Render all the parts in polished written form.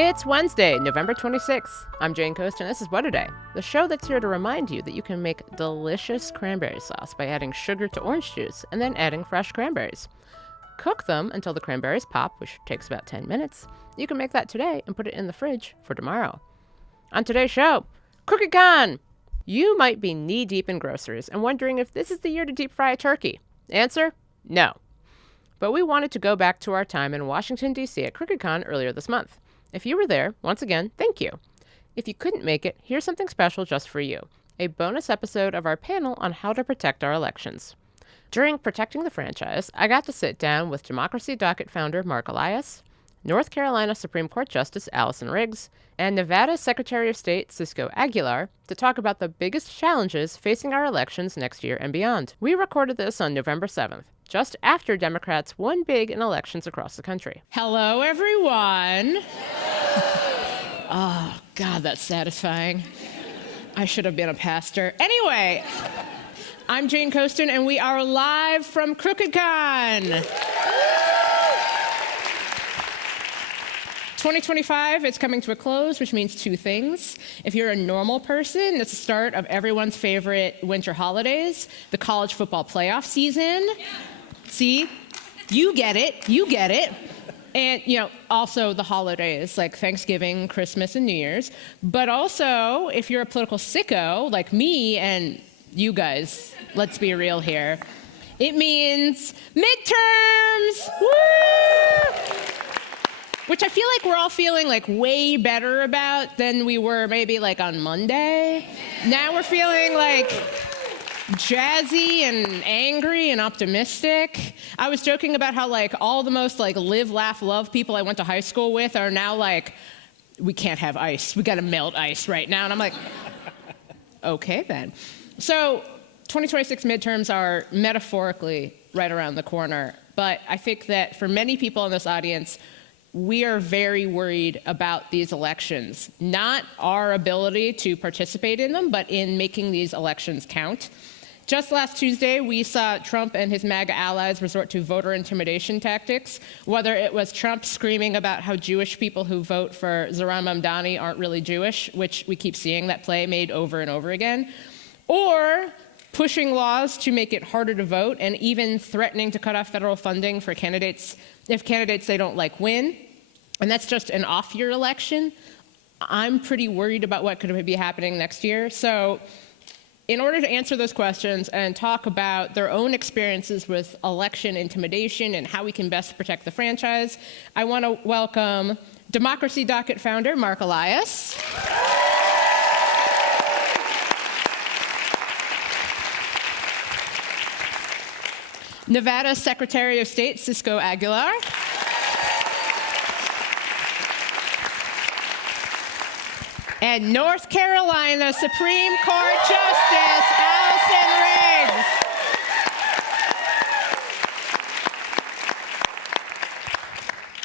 It's Wednesday, November 26th. I'm Jane Coaston. This is What A Day, the show that's here to remind you that you can make delicious cranberry sauce by adding sugar to orange juice and then adding fresh cranberries. Cook them until the cranberries pop, which takes about 10 minutes. You can make that today and put it in the fridge for tomorrow. On today's show, CrookedCon! You might be knee-deep in groceries and wondering if this is the year to deep fry a turkey. Answer? No. But we wanted to go back to our time in Washington, D.C. at CrookedCon earlier this month. If you were there, once again, thank you. If you couldn't make it, here's something special just for you. A bonus episode of our panel on how to protect our elections. During Protecting the Franchise, I got to sit down with Democracy Docket founder Marc Elias, North Carolina Supreme Court Justice Allison, and Nevada Secretary of State Cisco Aguilar to talk about the biggest challenges facing our elections next year and beyond. We recorded this on November 7th, just after Democrats won big in elections across the country. Hello, everyone. Oh, God, that's satisfying. I should have been a pastor. Anyway, I'm Jane Coaston, and we are live from CrookedCon. 2025 is coming to a close, which means two things. If you're a normal person, it's the start of everyone's favorite winter holidays, the college football playoff season. Yeah. See? You get it. And, also the holidays, like Thanksgiving, Christmas, and New Year's. But also, if you're a political sicko, like me and you guys, let's be real here, it means midterms! Woo! Which I feel like we're all feeling like way better about than we were maybe like on Monday. Now we're feeling like jazzy and angry and optimistic. I was joking about how like all the most like live, laugh, love people I went to high school with are now like, we can't have ice. We gotta melt ice right now. And I'm like, okay then. So 2026 midterms are metaphorically right around the corner. But I think that for many people in this audience, we are very worried about these elections, not our ability to participate in them, but in making these elections count. Just last Tuesday, we saw Trump and his MAGA allies resort to voter intimidation tactics, whether it was Trump screaming about how Jewish people who vote for Zohran Mamdani aren't really Jewish, which we keep seeing that play made over and over again, or pushing laws to make it harder to vote and even threatening to cut off federal funding for candidates if candidates they don't like win. And that's just an off-year election. I'm pretty worried about what could be happening next year. So in order to answer those questions and talk about their own experiences with election intimidation and how we can best protect the franchise, I want to welcome Democracy Docket founder Marc Elias. Nevada Secretary of State Cisco Aguilar. And North Carolina Supreme Court Justice Allison.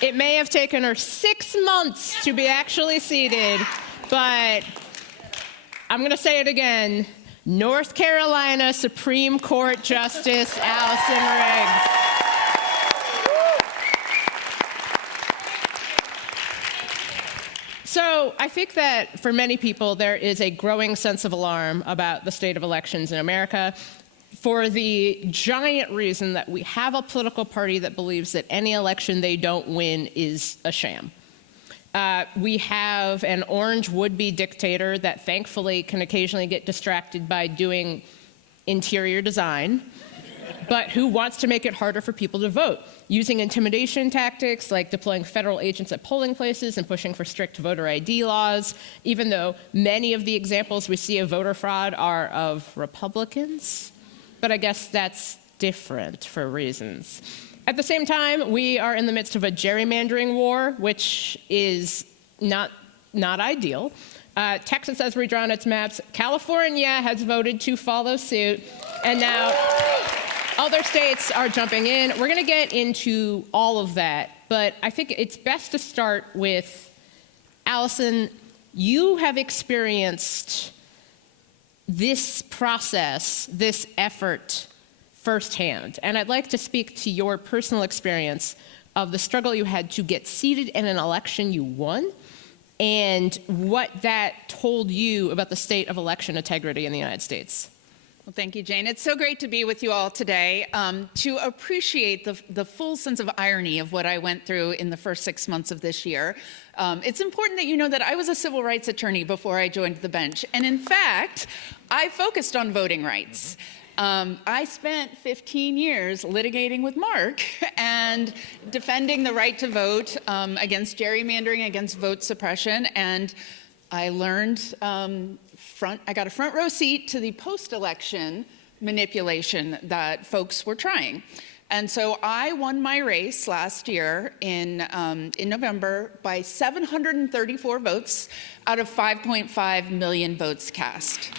It may have taken her 6 months to be actually seated, but I'm going to say it again. North Carolina Supreme Court Justice Allison. So I think that for many people, there is a growing sense of alarm about the state of elections in America for the giant reason that we have a political party that believes that any election they don't win is a sham. We have an orange would-be dictator that thankfully can occasionally get distracted by doing interior design, but who wants to make it harder for people to vote, using intimidation tactics like deploying federal agents at polling places and pushing for strict voter ID laws, even though many of the examples we see of voter fraud are of Republicans. But I guess that's different for reasons. At the same time, we are in the midst of a gerrymandering war, which is not ideal. Texas has redrawn its maps. California has voted to follow suit. And now other states are jumping in. We're going to get into all of that. But I think it's best to start with, Allison, you have experienced this process, this effort firsthand. And I'd like to speak to your personal experience of the struggle you had to get seated in an election you won, and what that told you about the state of election integrity in the United States. Well, thank you, Jane. It's so great to be with you all today, to appreciate the full sense of irony of what I went through in the first 6 months of this year. It's important that you know that I was a civil rights attorney before I joined the bench. And in fact, I focused on voting rights. I spent 15 years litigating with Marc and defending the right to vote against gerrymandering, against vote suppression, and I learned I got a front row seat to the post-election manipulation that folks were trying. And so I won my race last year in November by 734 votes out of 5.5 million votes cast.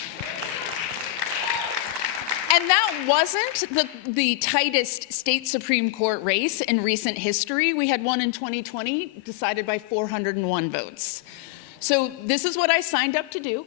And that wasn't the tightest state Supreme Court race in recent history. We had one in 2020 decided by 401 votes. So this is what I signed up to do.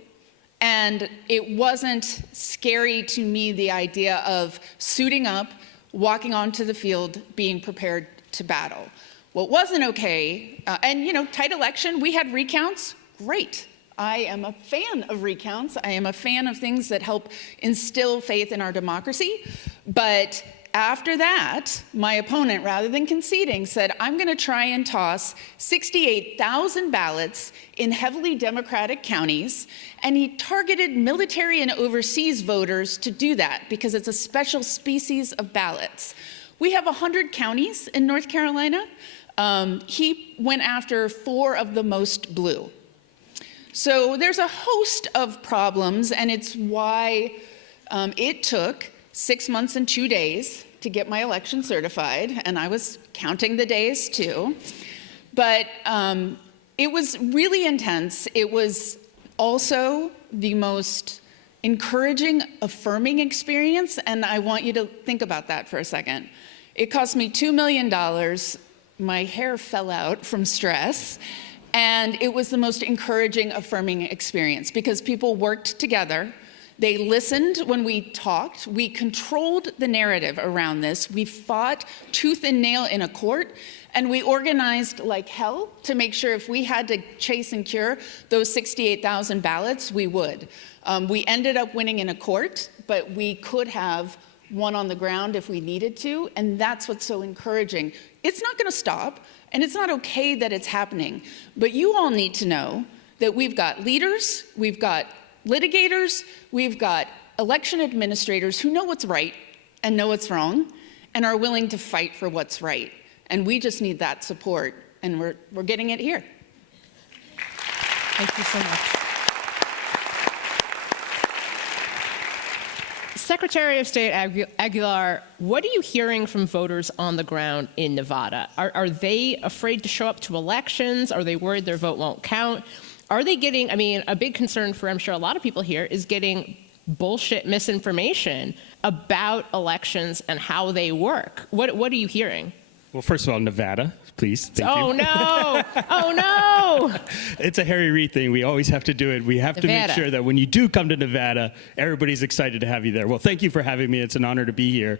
And it wasn't scary to me, the idea of suiting up, walking onto the field, being prepared to battle. What wasn't okay, and tight election, we had recounts, great. I am a fan of recounts. I am a fan of things that help instill faith in our democracy. But after that, my opponent, rather than conceding, said, I'm going to try and toss 68,000 ballots in heavily Democratic counties. And he targeted military and overseas voters to do that because it's a special species of ballots. We have 100 counties in North Carolina. He went after 4 of the most blue. So there's a host of problems, and it's why it took 6 months and 2 days to get my election certified, and I was counting the days too. But it was really intense. It was also the most encouraging, affirming experience, and I want you to think about that for a second. It cost me $2 million. My hair fell out from stress. And it was the most encouraging, affirming experience because people worked together. They listened when we talked. We controlled the narrative around this. We fought tooth and nail in a court, and we organized like hell to make sure if we had to chase and cure those 68,000 ballots, we would. We ended up winning in a court, but we could have won on the ground if we needed to, and that's what's so encouraging. It's not going to stop, and it's not okay that it's happening, but you all need to know that we've got leaders, we've got litigators, we've got election administrators who know what's right and know what's wrong and are willing to fight for what's right. And we just need that support, and we're getting it here. Thank you so much. Secretary of State Aguilar, what are you hearing from voters on the ground in Nevada? Are they afraid to show up to elections? Are they worried their vote won't count? Are they getting, a big concern for, I'm sure, a lot of people here is getting bullshit misinformation about elections and how they work. What are you hearing? Well, first of all, Nevada, please. Thank you. Oh, no. Oh, no. It's a Harry Reid thing. We always have to do it. We have to make sure that when you do come to Nevada, everybody's excited to have you there. Well, thank you for having me. It's an honor to be here.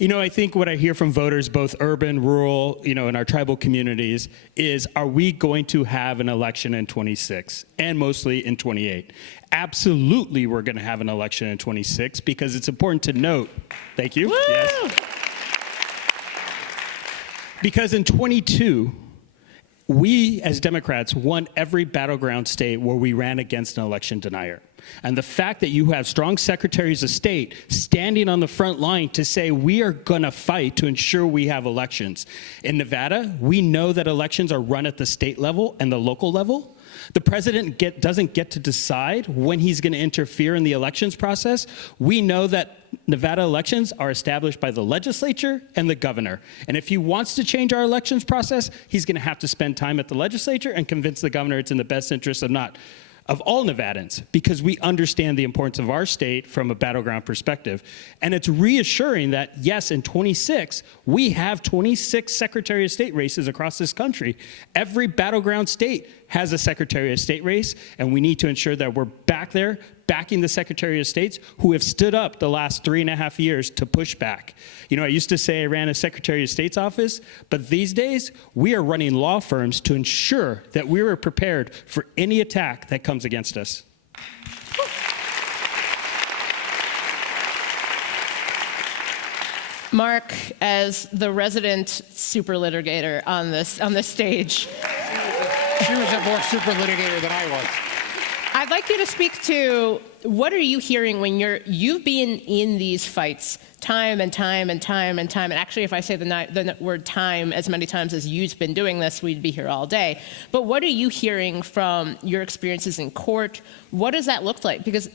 I think what I hear from voters, both urban, rural, in our tribal communities, is are we going to have an election in 26 and mostly in 28? Absolutely, we're going to have an election in 26 because it's important to note. Thank you. Woo! Yes. Because in 22, we as Democrats won every battleground state where we ran against an election denier. And the fact that you have strong secretaries of state standing on the front line to say we are going to fight to ensure we have elections. In Nevada, we know that elections are run at the state level and the local level. The president doesn't get to decide when he's going to interfere in the elections process. We know that Nevada elections are established by the legislature and the governor. And if he wants to change our elections process, he's going to have to spend time at the legislature and convince the governor it's in the best interest of all Nevadans, because we understand the importance of our state from a battleground perspective. And it's reassuring that, yes, in 26, we have 26 Secretary of State races across this country. Every battleground state has a Secretary of State race, and we need to ensure that we're back there, backing the Secretary of States who have stood up the last 3.5 years to push back. You know, I used to say I ran a Secretary of State's office, but these days we are running law firms to ensure that we are prepared for any attack that comes against us. Mark, as the resident super litigator on this stage, She was a more super litigator than I was. I'd like you to speak to what are you hearing when you've been in these fights time and time and time and time. And actually, if I say the word time as many times as you've been doing this, we'd be here all day. But what are you hearing from your experiences in court? What does that look like? Because,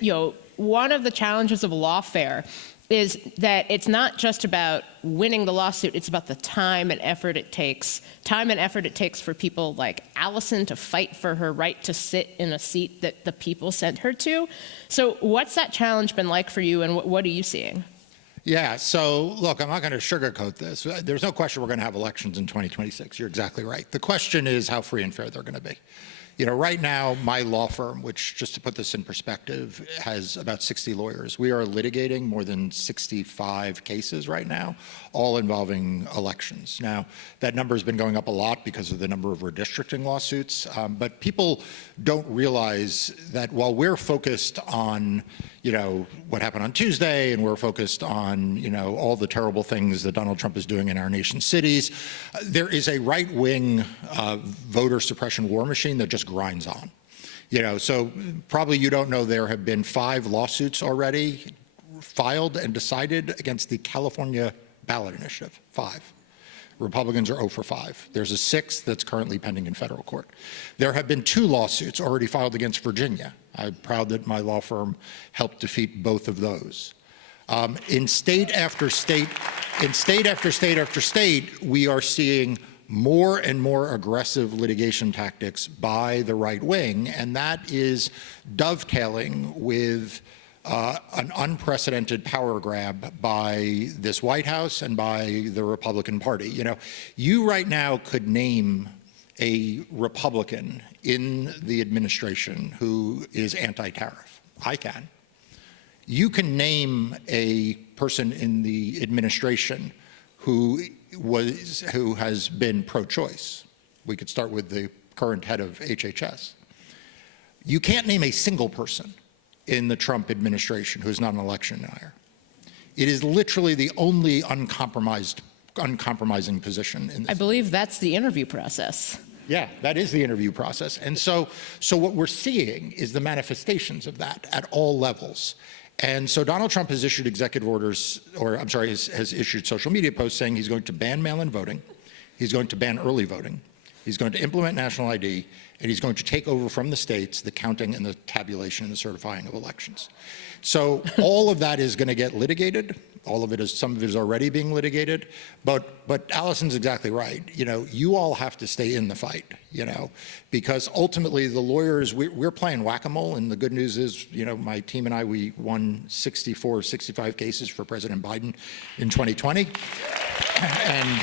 you know, one of the challenges of lawfare is that it's not just about winning the lawsuit, it's about the time and effort it takes. Time and effort it takes for people like Allison to fight for her right to sit in a seat that the people sent her to. So what's that challenge been like for you, and what are you seeing? Yeah, so look, I'm not going to sugarcoat this. There's no question we're going to have elections in 2026. You're exactly right. The question is how free and fair they're going to be. You know, right now, my law firm, which, just to put this in perspective, has about 60 lawyers. We are litigating more than 65 cases right now, all involving elections. Now, that number has been going up a lot because of the number of redistricting lawsuits, but people don't realize that while we're focused on, you know, what happened on Tuesday, and we're focused on, you know, all the terrible things that Donald Trump is doing in our nation's cities, there is a right-wing voter suppression war machine that just grinds on. You know, so probably you don't know there have been 5 lawsuits already filed and decided against the California ballot initiative. 5. Republicans are 0 for 5. There's a 6th that's currently pending in federal court. There have been 2 lawsuits already filed against Virginia. I'm proud that my law firm helped defeat both of those. In state after state, we are seeing more and more aggressive litigation tactics by the right wing, and that is dovetailing with an unprecedented power grab by this White House and by the Republican Party. You know, you right now could name a Republican in the administration who is anti-tariff. I can. You can name a person in the administration who has been pro-choice. We could start with the current head of HHS. You can't name a single person in the Trump administration who's not an election denier. It is literally the only uncompromising position in this. I believe that's the interview process. Yeah, that is the interview process. And so what we're seeing is the manifestations of that at all levels. And so Donald Trump has issued executive orders, or I'm sorry, has issued social media posts saying he's going to ban mail-in voting, he's going to ban early voting, he's going to implement national ID, and he's going to take over from the states the counting and the tabulation and the certifying of elections. So all of that is going to get litigated. All of it is, some of it is already being litigated. But Allison's exactly right. You know, you all have to stay in the fight, you know, because ultimately the lawyers, we're playing whack-a-mole, and the good news is, you know, my team and I, we won 64, 65 cases for President Biden in 2020. And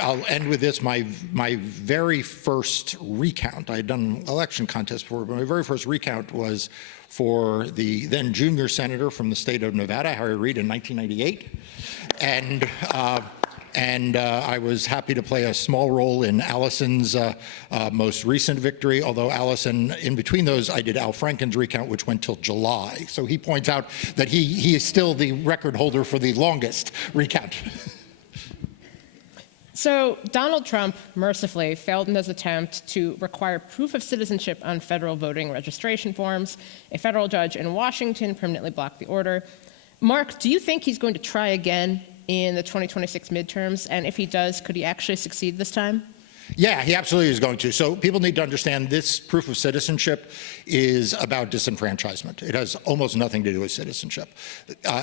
I'll end with this. My very first recount, I had done election contests before, but my very first recount was for the then junior senator from the state of Nevada, Harry Reid, in 1998. And I was happy to play a small role in Allison's most recent victory, although Allison, in between those, I did Al Franken's recount, which went till July. So he points out that he is still the record holder for the longest recount. So Donald Trump mercifully failed in his attempt to require proof of citizenship on federal voting registration forms. A federal judge in Washington permanently blocked the order. Mark, do you think he's going to try again in the 2026 midterms? And if he does, could he actually succeed this time? Yeah, he absolutely is going to. So people need to understand this proof of citizenship is about disenfranchisement. It has almost nothing to do with citizenship.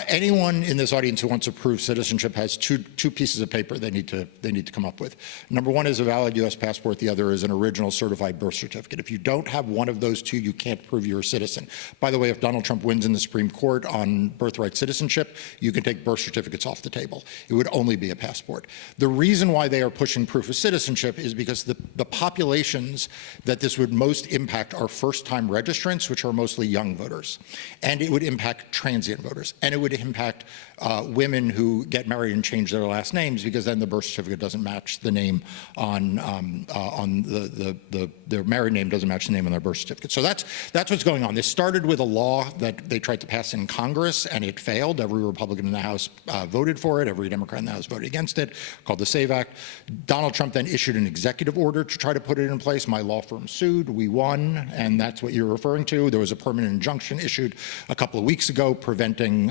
Anyone in this audience who wants to prove citizenship has two pieces of paper they need to come up with. Number one is a valid U.S. passport. The other is an original certified birth certificate. If you don't have one of those two, you can't prove you're a citizen. By the way, if Donald Trump wins in the Supreme Court on birthright citizenship, you can take birth certificates off the table. It would only be a passport. The reason why they are pushing proof of citizenship is because the populations that this would most impact are first-time registrants, which are mostly young voters. And it would impact transient voters. And it would impact women who get married and change their last names, because then the birth certificate doesn't match the name on their married name doesn't match the name on their birth certificate. So that's what's going on. This started with a law that they tried to pass in Congress, and it failed. Every Republican in the House voted for it. Every Democrat in the House voted against it, called the SAVE Act. Donald Trump then issued an executive order to try to put it in place. My law firm sued. We won, and that's what you're referring to. There was a permanent injunction issued a couple of weeks ago preventing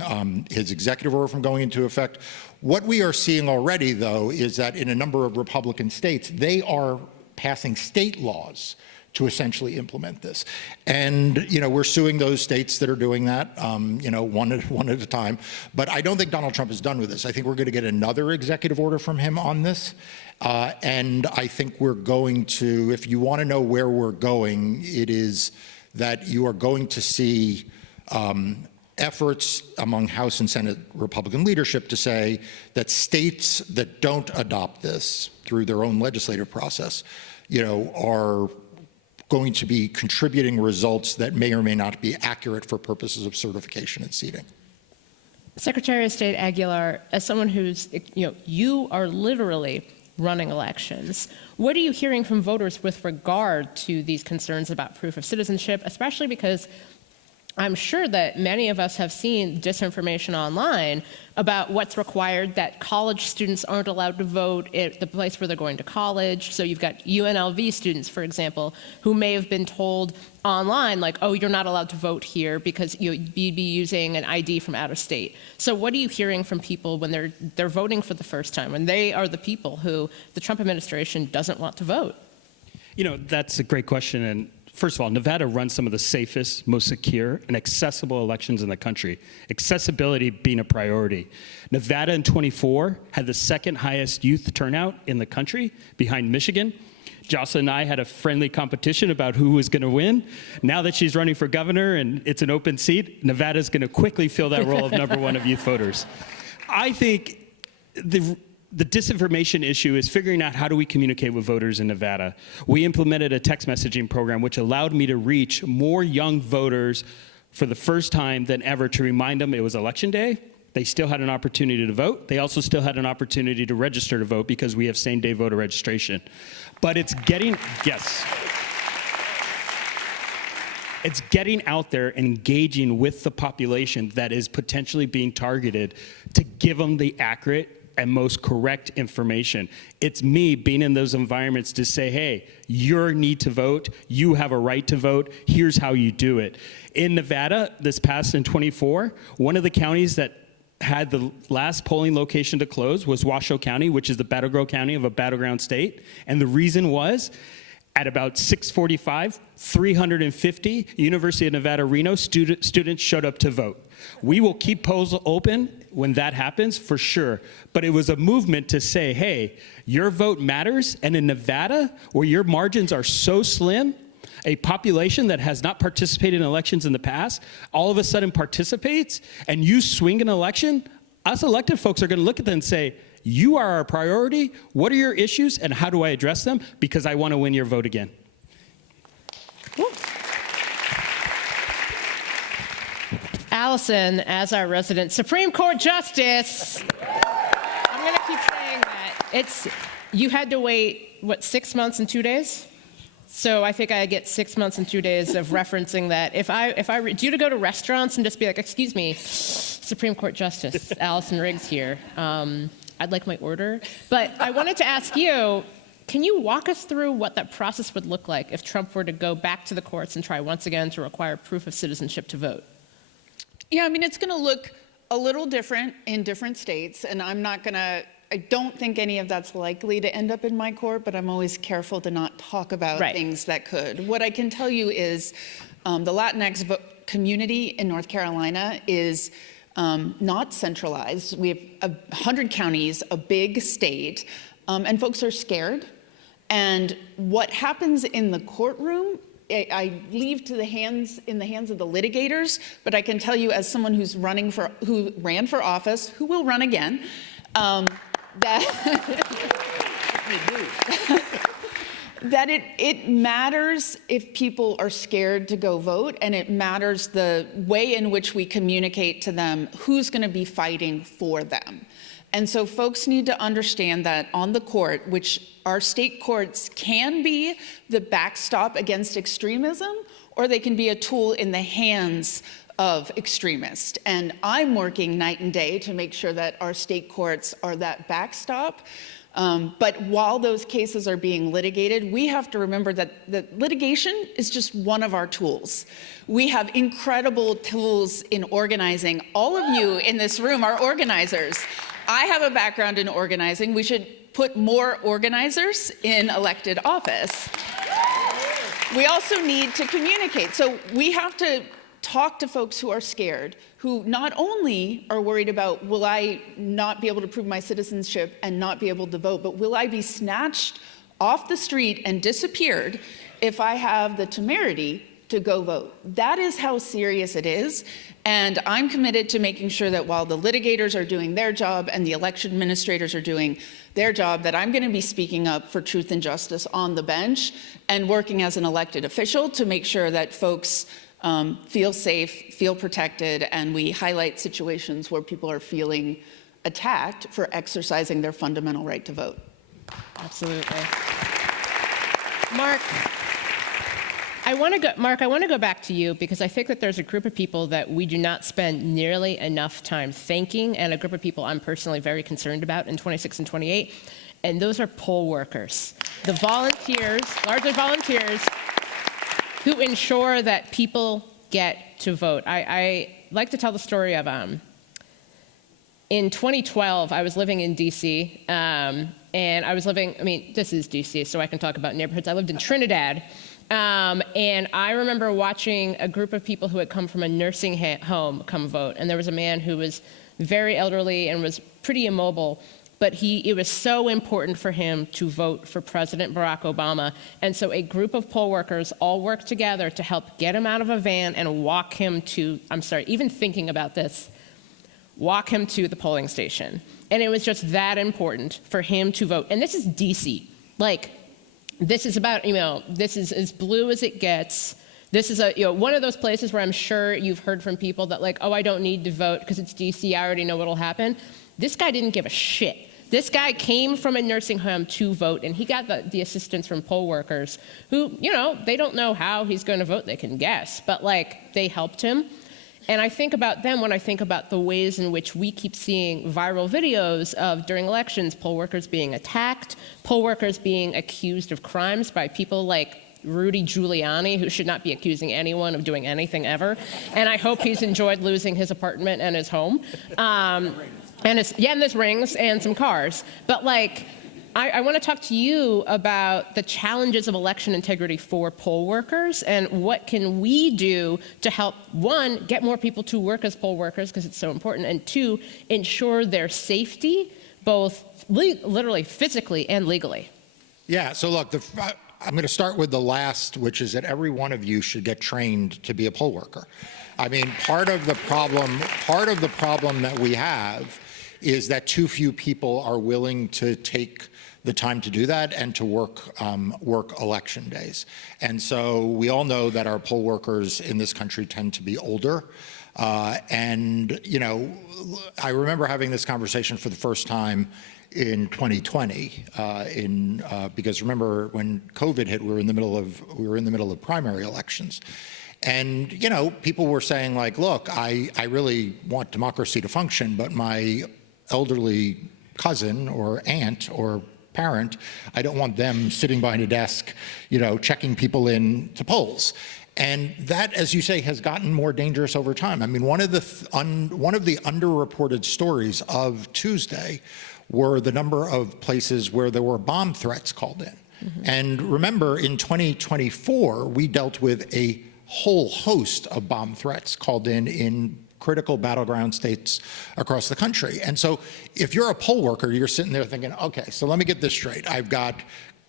his executive order from going into effect. What we are seeing already, though, is that in a number of Republican states, they are passing state laws to essentially implement this. And, we're suing those states that are doing that, one at a time. But I don't think Donald Trump is done with this. I think we're going to get another executive order from him on this. And I think we're going to, if you want to know where we're going, it is that you are going to see efforts among House and Senate Republican leadership to say that states that don't adopt this through their own legislative process, are going to be contributing results that may or may not be accurate for purposes of certification and seating. Secretary of State Aguilar, as someone who's, you are literally running elections. What are you hearing from voters with regard to these concerns about proof of citizenship, especially because I'm sure that many of us have seen disinformation online about what's required, that college students aren't allowed to vote at the place where they're going to college. So you've got UNLV students, for example, who may have been told online, like, oh, you're not allowed to vote here because you'd be using an ID from out of state. So what are you hearing from people when they're voting for the first time, when they are the people who the Trump administration doesn't want to vote? That's a great question. And first of all, Nevada runs some of the safest, most secure, and accessible elections in the country, accessibility being a priority. Nevada in '24 had the second highest youth turnout in the country, behind Michigan. Jocelyn and I had a friendly competition about who was going to win. Now that she's running for governor and it's an open seat, Nevada's going to quickly fill that role of number one of youth voters. I think the disinformation issue is figuring out how do we communicate with voters in Nevada. We implemented a text messaging program which allowed me to reach more young voters for the first time than ever to remind them it was election day. They still had an opportunity to vote. They also still had an opportunity to register to vote because we have same-day voter registration. But it's getting, it's getting out there and engaging with the population that is potentially being targeted to give them the accurate and most correct information. It's me being in those environments to say, hey, you need to vote, you have a right to vote, here's how you do it. In Nevada, this past in '24, one of the counties that had the last polling location to close was Washoe County, which is the battleground county of a battleground state. And the reason was, at about 6:45, 350 University of Nevada, Reno students showed up to vote. We will keep polls open when that happens, for sure. But it was a movement to say, hey, your vote matters. And in Nevada, where your margins are so slim, a population that has not participated in elections in the past, all of a sudden participates, and you swing an election, us elected folks are going to look at them and say, you are our priority. What are your issues, and how do I address them? Because I want to win your vote again. Woo. Allison, as our resident Supreme Court Justice, I'm going to keep saying that. You had to wait, 6 months and 2 days? So I think I get 6 months and 2 days of referencing that. If I do you to go to restaurants and just be like, excuse me, Supreme Court Justice Allison Riggs here. I'd like my order. But I wanted to ask you, can you walk us through what that process would look like if Trump were to go back to the courts and try once again to require proof of citizenship to vote? Yeah, I mean, it's going to look a little different in different states, and I don't think any of that's likely to end up in my court, but I'm always careful to not talk about things that could. What I can tell you is the Latinx community in North Carolina is not centralized. We have 100 counties, a big state, and folks are scared. And what happens in the courtroom, I leave in the hands of the litigators, but I can tell you as someone who ran for office, who will run again, That it matters if people are scared to go vote, and it matters the way in which we communicate to them who's going to be fighting for them. And so folks need to understand that on the court, which our state courts can be the backstop against extremism, or they can be a tool in the hands of extremists. And I'm working night and day to make sure that our state courts are that backstop. But while those cases are being litigated, we have to remember that litigation is just one of our tools. We have incredible tools in organizing. All of you in this room are organizers. I have a background in organizing. We should put more organizers in elected office. We also need to communicate. So we have to talk to folks who are scared, who not only are worried about, will I not be able to prove my citizenship and not be able to vote, but will I be snatched off the street and disappeared if I have the temerity to go vote? That is how serious it is. And I'm committed to making sure that while the litigators are doing their job and the election administrators are doing their job, that I'm going to be speaking up for truth and justice on the bench and working as an elected official to make sure that folks feel safe, feel protected, and we highlight situations where people are feeling attacked for exercising their fundamental right to vote. Absolutely. Mark, I want to go back to you because I think that there's a group of people that we do not spend nearly enough time thanking, and a group of people I'm personally very concerned about in 26 and 28, and those are poll workers. The volunteers, largely volunteers, who ensure that people get to vote. I like to tell the story of, in 2012, I was living in DC, and I was living, this is DC, so I can talk about neighborhoods. I lived in Trinidad, and I remember watching a group of people who had come from a nursing home come vote, and there was a man who was very elderly and was pretty immobile, but it was so important for him to vote for President Barack Obama. And so a group of poll workers all worked together to help get him out of a van and walk him to, even thinking about this, walk him to the polling station. And it was just that important for him to vote. And this is DC. This is about, this is as blue as it gets. This is one of those places where I'm sure you've heard from people that oh, I don't need to vote because it's DC, I already know what'll happen. This guy didn't give a shit. This guy came from a nursing home to vote, and he got the assistance from poll workers who, they don't know how he's going to vote. They can guess, but they helped him. And I think about them when I think about the ways in which we keep seeing viral videos of, during elections, poll workers being attacked, poll workers being accused of crimes by people like Rudy Giuliani, who should not be accusing anyone of doing anything ever. And I hope he's enjoyed losing his apartment and his home. And there's rings and some cars. But I want to talk to you about the challenges of election integrity for poll workers and what can we do to help, one, get more people to work as poll workers because it's so important, and two, ensure their safety, both literally physically and legally. Yeah, so look, I'm going to start with the last, which is that every one of you should get trained to be a poll worker. Part of the problem that we have is that too few people are willing to take the time to do that and to work election days. And so we all know that our poll workers in this country tend to be older. I remember having this conversation for the first time in 2020, because remember when COVID hit, we were in the middle of primary elections. And, people were saying look, I really want democracy to function, but my elderly cousin or aunt or parent, I don't want them sitting behind a desk, checking people in to polls. And that, as you say, has gotten more dangerous over time. One of the underreported stories of Tuesday were the number of places where there were bomb threats called in. Mm-hmm. And remember, in 2024, we dealt with a whole host of bomb threats called in critical battleground states across the country. And so if you're a poll worker, you're sitting there thinking, okay, so let me get this straight. I've got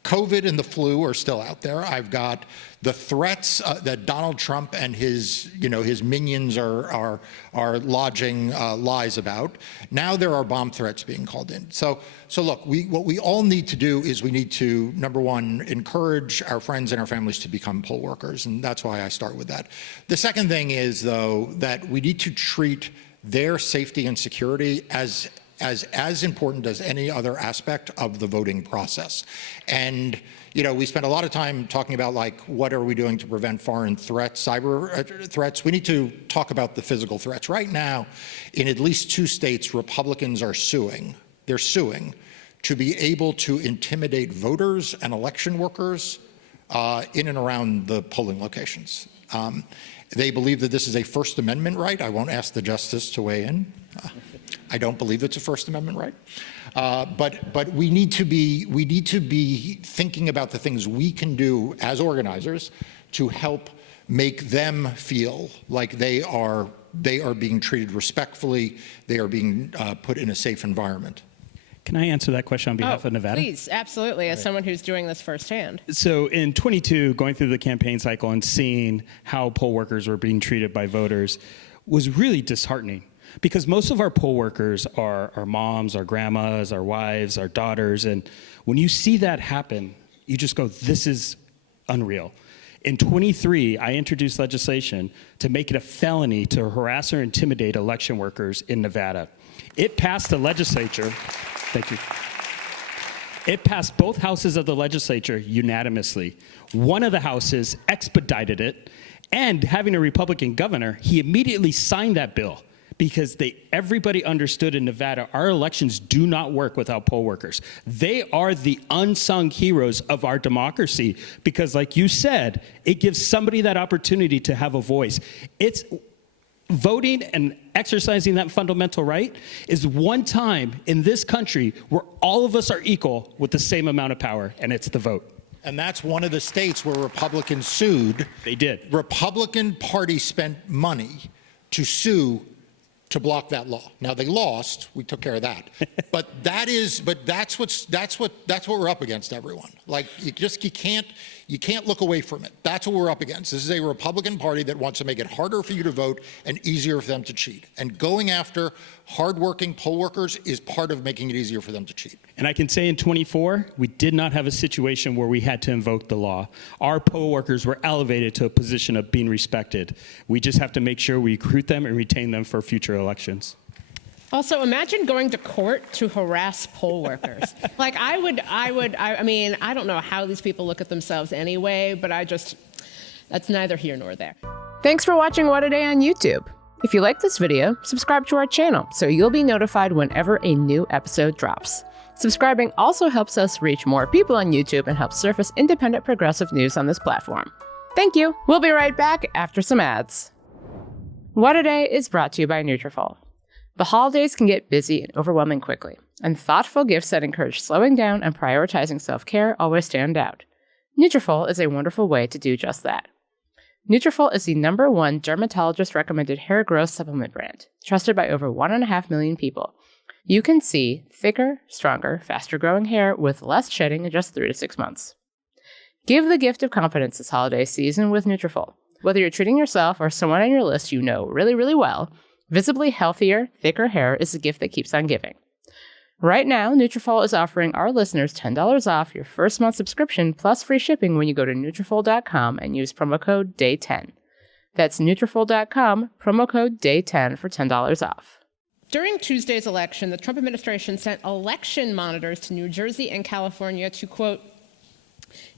COVID and the flu are still out there. I've got the threats that Donald Trump and his minions are lodging lies about. Now there are bomb threats being called in. So look, what we all need to do is we need to, number one, encourage our friends and our families to become poll workers, and that's why I start with that. The second thing is, though, that we need to treat their safety and security as important as any other aspect of the voting process. And we spent a lot of time talking about, like, what are we doing to prevent foreign threats, cyber threats. We need to talk about the physical threats. Right now, in at least 2 states, Republicans are suing. They're suing to be able to intimidate voters and election workers in and around the polling locations. They believe that this is a First Amendment right. I won't ask the justice to weigh in. I don't believe it's a First Amendment right. But we need to be thinking about the things we can do as organizers to help make them feel like they are being treated respectfully, they are being put in a safe environment. Can I answer that question on behalf of Nevada? Please, absolutely, as someone who's doing this firsthand. So in 22, going through the campaign cycle and seeing how poll workers were being treated by voters was really disheartening. Because most of our poll workers are our moms, our grandmas, our wives, our daughters. And when you see that happen, you just go, this is unreal. In 23, I introduced legislation to make it a felony to harass or intimidate election workers in Nevada. It passed the legislature. Thank you. It passed both houses of the legislature unanimously. One of the houses expedited it, and having a Republican governor, he immediately signed that bill because everybody understood in Nevada, our elections do not work without poll workers. They are the unsung heroes of our democracy because, like you said, it gives somebody that opportunity to have a voice. It's voting and exercising that fundamental right is one time in this country where all of us are equal with the same amount of power, and it's the vote. And that's one of the states where Republicans sued. They did. Republican Party spent money to sue to block that law. Now they lost. We took care of that. But that's what we're up against, everyone. Like you can't look away from it. That's what we're up against. This is a Republican Party that wants to make it harder for you to vote and easier for them to cheat. And going after hardworking poll workers is part of making it easier for them to cheat. And I can say in 24, we did not have a situation where we had to invoke the law. Our poll workers were elevated to a position of being respected. We just have to make sure we recruit them and retain them for future elections. Also, imagine going to court to harass poll workers. Like I mean, I don't know how these people look at themselves anyway, but that's neither here nor there. Thanks for watching What a Day on YouTube. If you like this video, subscribe to our channel so you'll be notified whenever a new episode drops. Subscribing also helps us reach more people on YouTube and helps surface independent progressive news on this platform. Thank you. We'll be right back after some ads. What a Day is brought to you by Nutrafol. The holidays can get busy and overwhelming quickly, and thoughtful gifts that encourage slowing down and prioritizing self-care always stand out. Nutrafol is a wonderful way to do just that. Nutrafol is the #1 dermatologist-recommended hair growth supplement brand, trusted by over 1.5 million people. You can see thicker, stronger, faster-growing hair with less shedding in just 3 to 6 months. Give the gift of confidence this holiday season with Nutrafol. Whether you're treating yourself or someone on your list you know really, really well, visibly healthier, thicker hair is the gift that keeps on giving. Right now, Nutrafol is offering our listeners $10 off your first month subscription plus free shipping when you go to Nutrafol.com and use promo code DAY10. That's Nutrafol.com, promo code DAY10 for $10 off. During Tuesday's election, the Trump administration sent election monitors to New Jersey and California to, quote,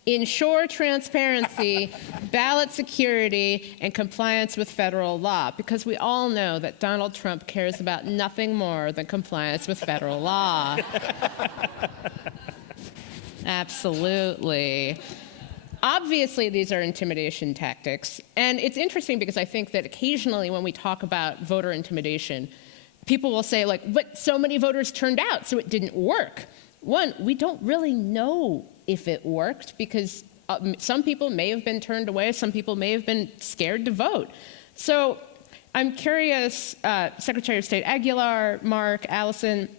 ensure transparency, ballot security, and compliance with federal law, because we all know that Donald Trump cares about nothing more than compliance with federal law. Absolutely. Obviously, these are intimidation tactics, and it's interesting because I think that occasionally when we talk about voter intimidation, people will say, like, but so many voters turned out, so it didn't work. One, we don't really know if it worked because some people may have been turned away, some people may have been scared to vote. So I'm curious, Secretary of State Aguilar, Marc, Allison,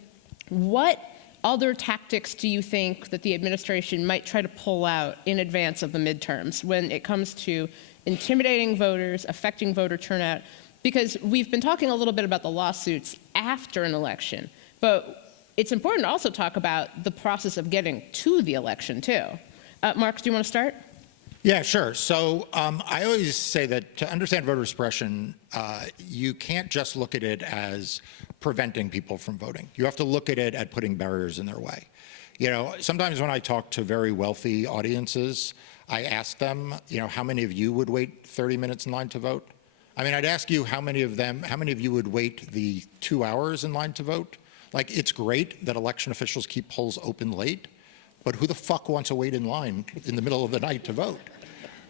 what other tactics do you think that the administration might try to pull out in advance of the midterms when it comes to intimidating voters, affecting voter turnout? Because we've been talking a little bit about the lawsuits after an election, but it's important to also talk about the process of getting to the election, too. Marc, do you want to start? Yeah, sure. So I always say that to understand voter suppression, you can't just look at it as preventing people from voting. You have to look at it at putting barriers in their way. You know, sometimes when I talk to very wealthy audiences, I ask them, you know, how many of you would wait 30 minutes in line to vote? I mean, I'd ask you how many of you would wait the 2 hours in line to vote? Like, it's great that election officials keep polls open late, but who the fuck wants to wait in line in the middle of the night to vote,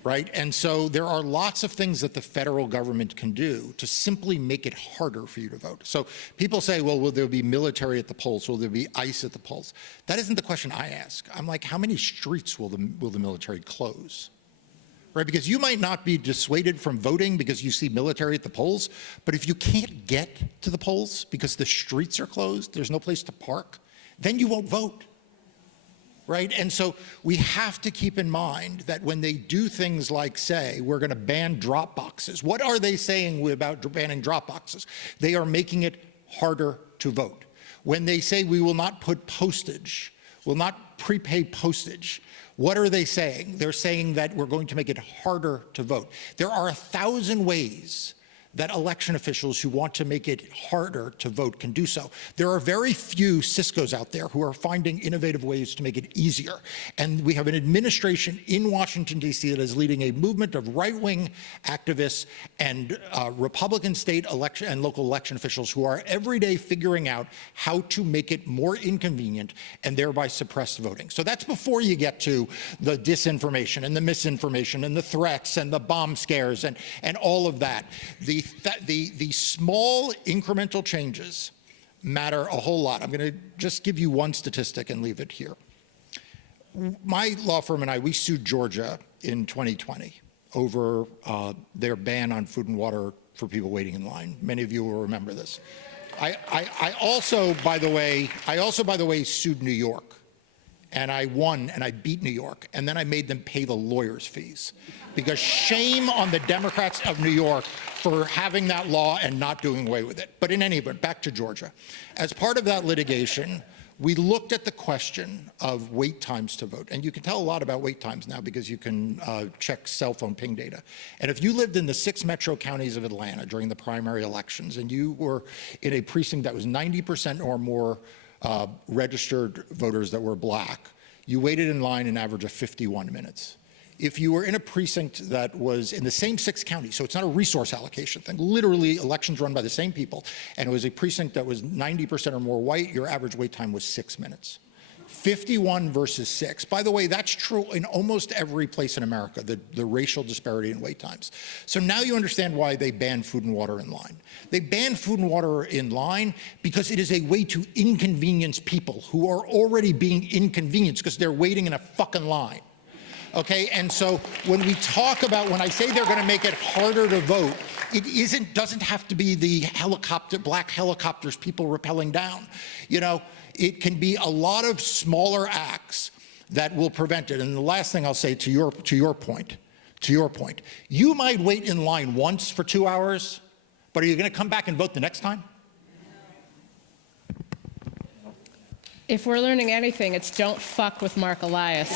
right? And so there are lots of things that the federal government can do to simply make it harder for you to vote. So people say, well, will there be military at the polls? Will there be ICE at the polls? That isn't the question I ask. I'm like, how many streets will the military close? Right, because you might not be dissuaded from voting because you see military at the polls, but if you can't get to the polls because the streets are closed, there's no place to park, then you won't vote. Right? And so we have to keep in mind that when they do things like say, we're going to ban drop boxes, what are they saying about banning drop boxes? They are making it harder to vote. When they say we will not put postage, will not prepay postage, what are they saying? They're saying that we're going to make it harder to vote. There are 1,000 ways that election officials who want to make it harder to vote can do so. There are very few Ciscos out there who are finding innovative ways to make it easier. And we have an administration in Washington, D.C. that is leading a movement of right-wing activists and Republican state election and local election officials who are every day figuring out how to make it more inconvenient and thereby suppress voting. So that's before you get to the disinformation and the misinformation and the threats and the bomb scares and all of that. The small incremental changes matter a whole lot. I'm going to just give you one statistic and leave it here. My law firm and I, we sued Georgia in 2020 over their ban on food and water for people waiting in line. Many of you will remember this. I also, by the way, sued New York. And I won and I beat New York. And then I made them pay the lawyers' fees. Because shame on the Democrats of New York for having that law and not doing away with it. But in any event, back to Georgia. As part of that litigation, we looked at the question of wait times to vote. And you can tell a lot about wait times now because you can check cell phone ping data. And if you lived in the 6 metro counties of Atlanta during the primary elections and you were in a precinct that was 90% or more registered voters that were black, you waited in line an average of 51 minutes. If you were in a precinct that was in the same 6 counties, so it's not a resource allocation thing, literally elections run by the same people, and it was a precinct that was 90% or more white, your average wait time was 6 minutes. 51 versus 6. By the way, that's true in almost every place in America, the racial disparity in wait times. So now you understand why they ban food and water in line. They ban food and water in line because it is a way to inconvenience people who are already being inconvenienced because they're waiting in a fucking line. Okay, and so when we talk about, when I say they're going to make it harder to vote, it doesn't have to be the black helicopters people rappelling down. You know, it can be a lot of smaller acts that will prevent it. And the last thing I'll say to your point, you might wait in line once for 2 hours, but are you going to come back and vote the next time? If we're learning anything, it's don't fuck with Marc Elias.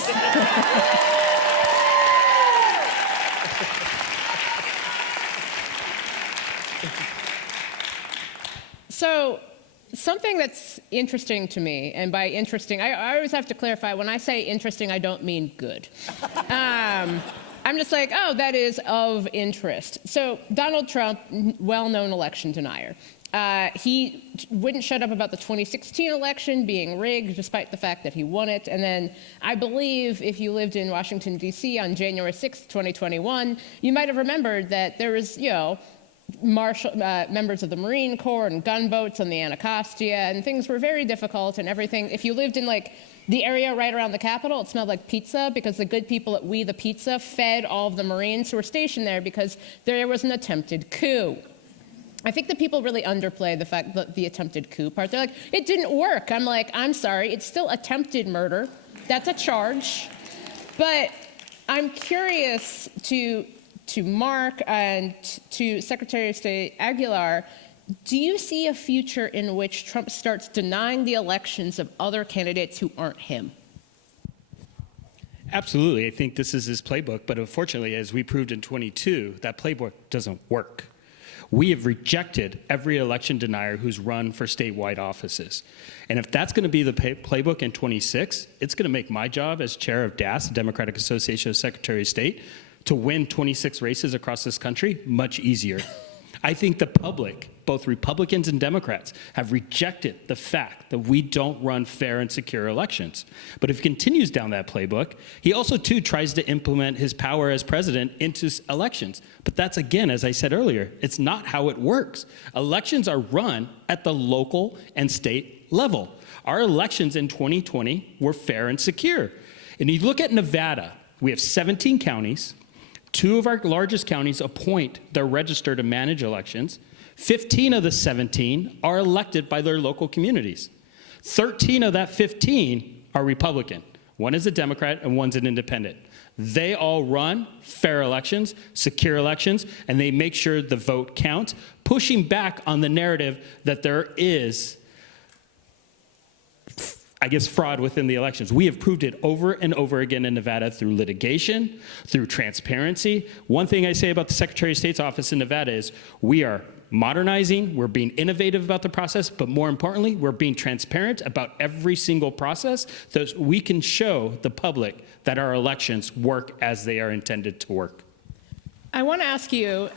So something that's interesting to me, and by interesting, I always have to clarify, when I say interesting, I don't mean good. I'm just like, oh, that is of interest. So Donald Trump, well-known election denier. He wouldn't shut up about the 2016 election being rigged, despite the fact that he won it. And then I believe if you lived in Washington, D.C. on January 6th, 2021, you might have remembered that there was, you know, members of the Marine Corps and gunboats on the Anacostia, and things were very difficult and everything. If you lived in like the area right around the Capitol, it smelled like pizza because the good people at We the Pizza fed all of the Marines who were stationed there because there was an attempted coup. I think that people really underplay the fact that the attempted coup part. They're like, it didn't work. I'm like, I'm sorry, it's still attempted murder. That's a charge. But I'm curious to Mark and to Secretary of State Aguilar, do you see a future in which Trump starts denying the elections of other candidates who aren't him? Absolutely. I think this is his playbook, but unfortunately, as we proved in 22, that playbook doesn't work. We have rejected every election denier who's run for statewide offices. And if that's going to be the playbook in 26, it's going to make my job as chair of DAS, the Democratic Association of Secretary of State, to win 26 races across this country much easier. I think the public, both Republicans and Democrats, have rejected the fact that we don't run fair and secure elections. But if he continues down that playbook, he also, too, tries to implement his power as president into elections. But that's, again, as I said earlier, it's not how it works. Elections are run at the local and state level. Our elections in 2020 were fair and secure. And you look at Nevada, we have 17 counties. 2 of our largest counties appoint their register to manage elections. 15 of the 17 are elected by their local communities. 13 of that 15 are Republican. 1 is a Democrat and 1's an independent. They all run fair elections, secure elections, and they make sure the vote counts, pushing back on the narrative that there is, I guess, fraud within the elections. We have proved it over and over again in Nevada through litigation, through transparency. One thing I say about the Secretary of State's office in Nevada is we are modernizing, we're being innovative about the process, but more importantly, we're being transparent about every single process so we can show the public that our elections work as they are intended to work. I want to ask you,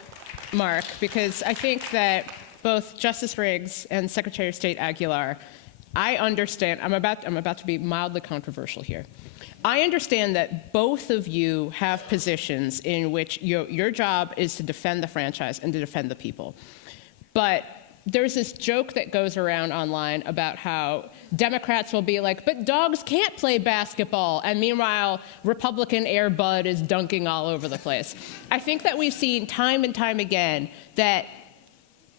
Mark, because I think that both Justice Riggs and Secretary of State Aguilar, I understand, I'm about to be mildly controversial here. I understand that both of you have positions in which your job is to defend the franchise and to defend the people. But there's this joke that goes around online about how Democrats will be like, but dogs can't play basketball. And meanwhile, Republican Air Bud is dunking all over the place. I think that we've seen time and time again that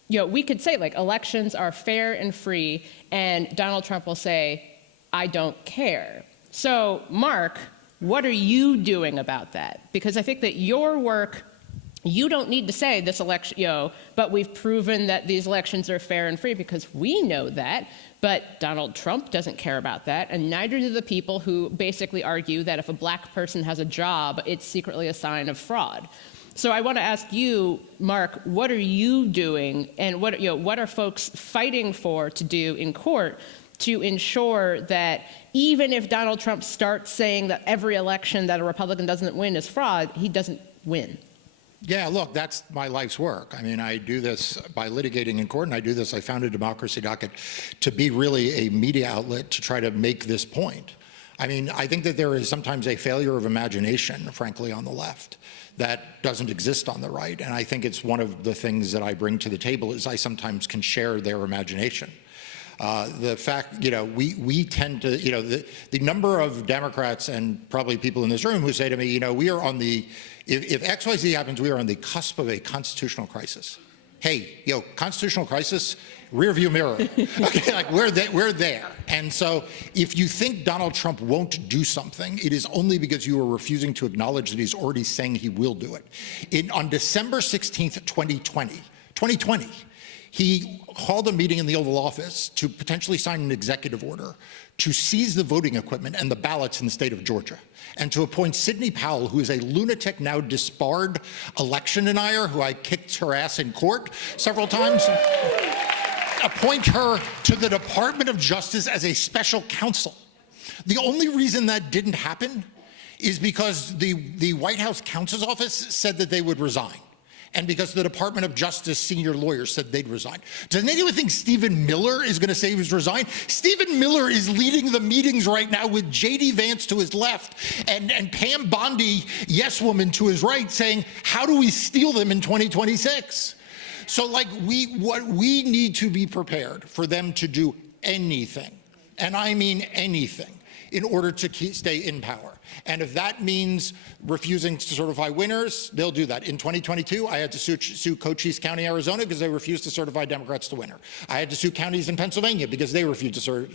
we could say, like, elections are fair and free, and Donald Trump will say, I don't care. So, Mark, what are you doing about that? Because I think that your work, you don't need to say this election, but we've proven that these elections are fair and free because we know that, but Donald Trump doesn't care about that, and neither do the people who basically argue that if a black person has a job, it's secretly a sign of fraud. So I want to ask you, Mark, what are you doing, and what are folks fighting for to do in court to ensure that even if Donald Trump starts saying that every election that a Republican doesn't win is fraud, he doesn't win? Yeah, look, that's my life's work. I mean, I do this by litigating in court, and I founded Democracy Docket to be really a media outlet to try to make this point. I mean, I think that there is sometimes a failure of imagination, frankly, on the left that doesn't exist on the right. And I think it's one of the things that I bring to the table is I sometimes can share their imagination. The fact, we tend to, the number of Democrats and probably people in this room who say to me, we are on the, if XYZ happens, we are on the cusp of a constitutional crisis. Hey, constitutional crisis, rear view mirror. Okay, like we're there. And so if you think Donald Trump won't do something, it is only because you are refusing to acknowledge that he's already saying he will do it. On December 16th, 2020, he called a meeting in the Oval Office to potentially sign an executive order to seize the voting equipment and the ballots in the state of Georgia, and to appoint Sidney Powell, who is a lunatic, now disbarred election denier, who I kicked her ass in court several times, appoint her to the Department of Justice as a special counsel. The only reason that didn't happen is because the White House counsel's office said that they would resign, and because the Department of Justice senior lawyers said they'd resign. Does anyone think Stephen Miller is going to say he was resigned? Stephen Miller is leading the meetings right now with J.D. Vance to his left and Pam Bondi, yes woman, to his right, saying, how do we steal them in 2026? So we need to be prepared for them to do anything, and I mean anything, in order to stay in power. And if that means refusing to certify winners, they'll do that. In 2022, I had to sue Cochise County, Arizona, because they refused to certify Democrats to winner. I had to sue counties in Pennsylvania because they refused to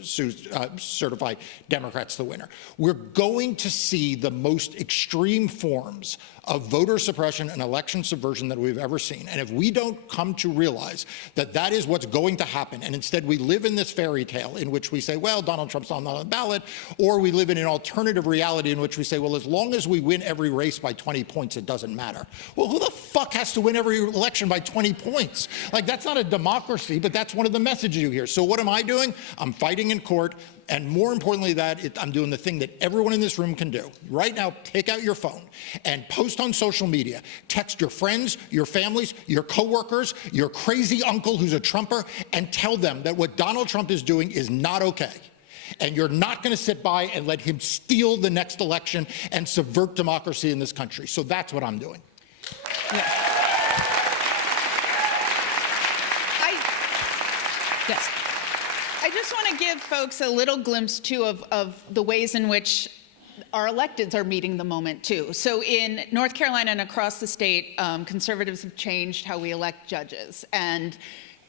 certify Democrats to winner. We're going to see the most extreme forms of voter suppression and election subversion that we've ever seen. And if we don't come to realize that that is what's going to happen, and instead we live in this fairy tale in which we say, well, Donald Trump's not on the ballot, or we live in an alternative reality in which we say, well, as long as we win every race by 20 points, it doesn't matter. Well, who the fuck has to win every election by 20 points? Like, that's not a democracy, but that's one of the messages you hear. So what am I doing? I'm fighting in court. And more importantly I'm doing the thing that everyone in this room can do. Right now, take out your phone and post on social media. Text your friends, your families, your coworkers, your crazy uncle who's a Trumper, and tell them that what Donald Trump is doing is not okay. And you're not going to sit by and let him steal the next election and subvert democracy in this country. So that's what I'm doing. Yeah. Yes. I just want to give folks a little glimpse, too, of the ways in which our electeds are meeting the moment, too. So in North Carolina and across the state, conservatives have changed how we elect judges. And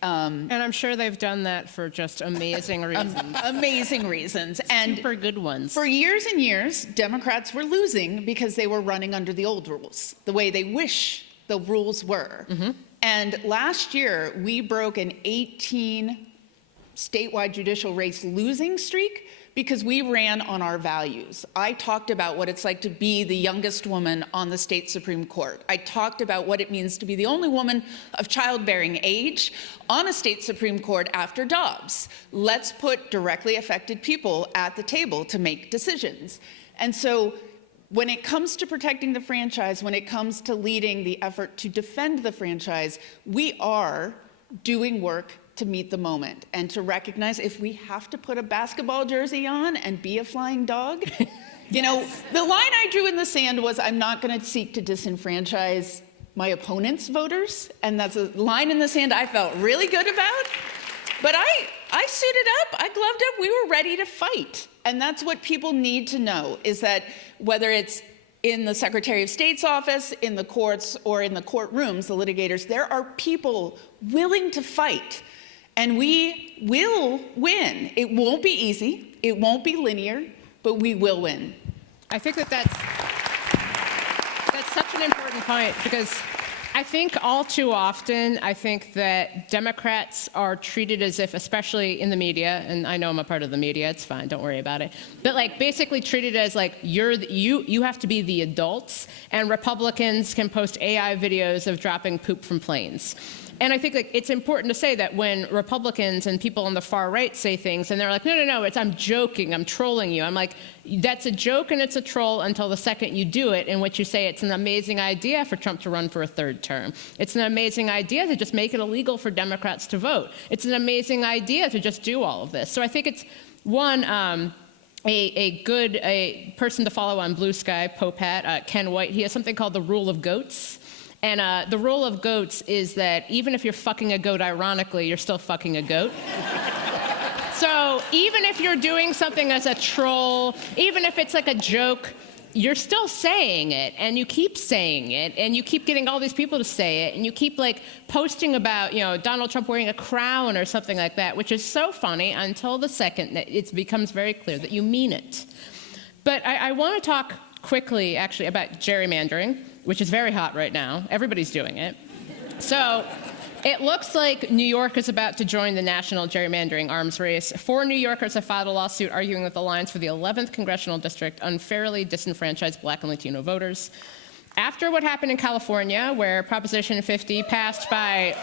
I'm sure they've done that for just amazing reasons. Amazing reasons. And super good ones. For years and years, Democrats were losing because they were running under the old rules, the way they wish the rules were. Mm-hmm. And last year, we broke an 18 statewide judicial race losing streak because we ran on our values. I talked about what it's like to be the youngest woman on the state Supreme Court. I talked about what it means to be the only woman of childbearing age on a state Supreme Court after Dobbs. Let's put directly affected people at the table to make decisions. And so when it comes to protecting the franchise, when it comes to leading the effort to defend the franchise, we are doing work to meet the moment and to recognize if we have to put a basketball jersey on and be a flying dog. You know, the line I drew in the sand was I'm not going to seek to disenfranchise my opponent's voters. And that's a line in the sand I felt really good about. But I suited up, I gloved up, we were ready to fight. And that's what people need to know, is that whether it's in the Secretary of State's office, in the courts, or in the courtrooms, the litigators, there are people willing to fight. And we will win. It won't be easy, it won't be linear, but we will win. I think that's such an important point, because I think all too often, I think that Democrats are treated as if, especially in the media, and I know I'm a part of the media, it's fine, don't worry about it, but like basically treated as like you have to be the adults, and Republicans can post AI videos of dropping poop from planes. And I think like it's important to say that when Republicans and people on the far right say things and they're like, no, I'm joking, I'm trolling you. I'm like, that's a joke and it's a troll until the second you do it, in which you say it's an amazing idea for Trump to run for a third term. It's an amazing idea to just make it illegal for Democrats to vote. It's an amazing idea to just do all of this. So I think it's one, a good person to follow on Blue Sky, Popat, Ken White. He has something called the rule of goats. And the rule of goats is that even if you're fucking a goat ironically, you're still fucking a goat. So even if you're doing something as a troll, even if it's like a joke, you're still saying it, and you keep saying it, and you keep getting all these people to say it, and you keep like posting about, you know, Donald Trump wearing a crown or something like that, which is so funny until the second that it becomes very clear that you mean it. But I want to talk quickly, actually, about gerrymandering, which is very hot right now. Everybody's doing it. So it looks like New York is about to join the national gerrymandering arms race. 4 New Yorkers have filed a lawsuit arguing that the lines for the 11th congressional district unfairly disenfranchise Black and Latino voters. After what happened in California, where Proposition 50 passed by,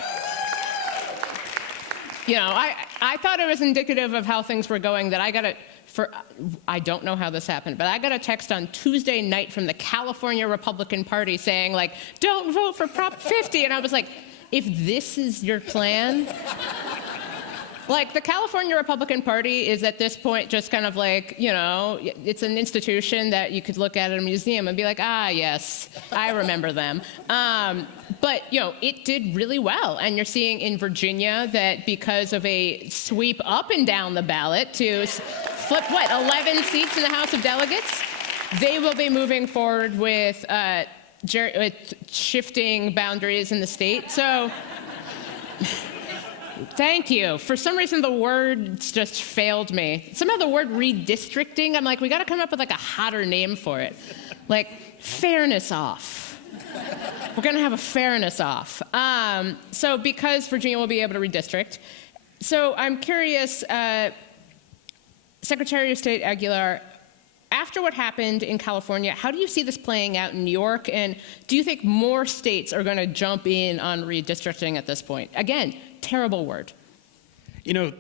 you know, I thought it was indicative of how things were going that I don't know how this happened, but I got a text on Tuesday night from the California Republican Party saying, like, don't vote for Prop 50. And I was like, if this is your plan? Like, the California Republican Party is at this point just kind of like, you know, it's an institution that you could look at a museum and be like, ah, yes, I remember them. But, you know, it did really well. And you're seeing in Virginia that because of a sweep up and down the ballot to flip, 11 seats in the House of Delegates? they will be moving forward with shifting boundaries in the state. So thank you. For some reason, the words just failed me. Somehow the word redistricting, I'm like, we got to come up with like a hotter name for it. Like fairness off. We're going to have a fairness off. So because Virginia will be able to redistrict, so I'm curious, Secretary of State Aguilar, after what happened in California, how do you see this playing out in New York? And do you think more states are going to jump in on redistricting at this point? Again, terrible word. You know,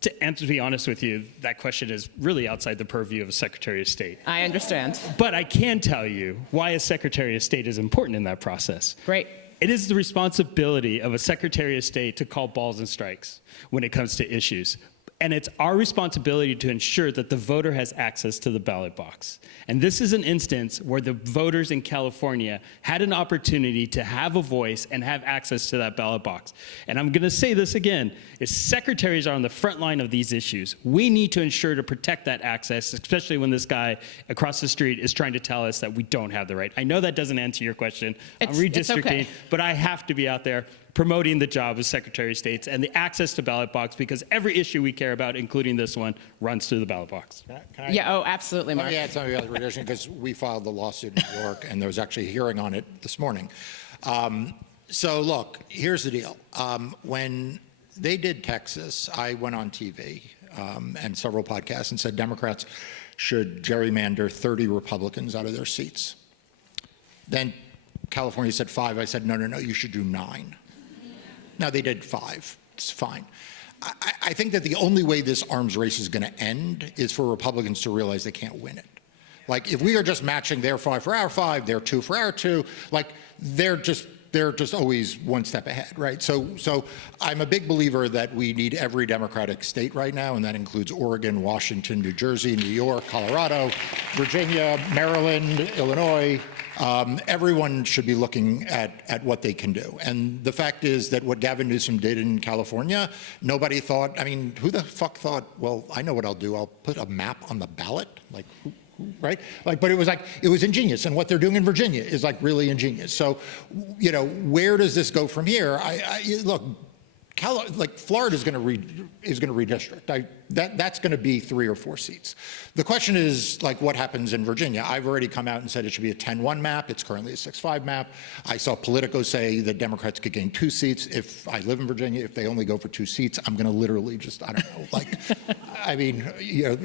to be honest with you, that question is really outside the purview of a Secretary of State. I understand. But I can tell you why a Secretary of State is important in that process. Great. It is the responsibility of a Secretary of State to call balls and strikes when it comes to issues. And it's our responsibility to ensure that the voter has access to the ballot box. And this is an instance where the voters in California had an opportunity to have a voice and have access to that ballot box. And I'm going to say this again, is secretaries are on the front line of these issues. We need to ensure to protect that access, especially when this guy across the street is trying to tell us that we don't have the right. I know that doesn't answer your question on redistricting, okay. But I have to be out there promoting the job of Secretary of States and the access to ballot box, because every issue we care about, including this one, runs through the ballot box. Can I Yeah, oh, absolutely, Mark. Let me add something about the redistricting, because we filed the lawsuit in New York, and there was actually a hearing on it this morning. So look, here's the deal. When they did Texas, I went on TV and several podcasts and said Democrats should gerrymander 30 Republicans out of their seats. Then California said 5. I said, no, you should do 9. Now they did 5. It's fine. I think that the only way this arms race is going to end is for Republicans to realize they can't win it. Like, if we are just matching their 5 for our 5, their 2 for our 2, like they're just always one step ahead, right? So I'm a big believer that we need every Democratic state right now, and that includes Oregon, Washington, New Jersey, New York, Colorado, Virginia, Maryland, Illinois. Everyone should be looking at what they can do. And the fact is that what Gavin Newsom did in California, nobody thought, I mean, who the fuck thought, well, I know what I'll do. I'll put a map on the ballot. Like, right? Like, but it was ingenious. And what they're doing in Virginia is like really ingenious. So, you know, where does this go from here? Look, Florida is going to redistrict. That's going to be 3 or 4 seats. The question is, like, what happens in Virginia? I've already come out and said it should be a 10-1 map. It's currently a 6-5 map. I saw Politico say that Democrats could gain 2 seats. If I live in Virginia, if they only go for 2 seats, I'm going to literally just, I don't know, like, I mean, you know,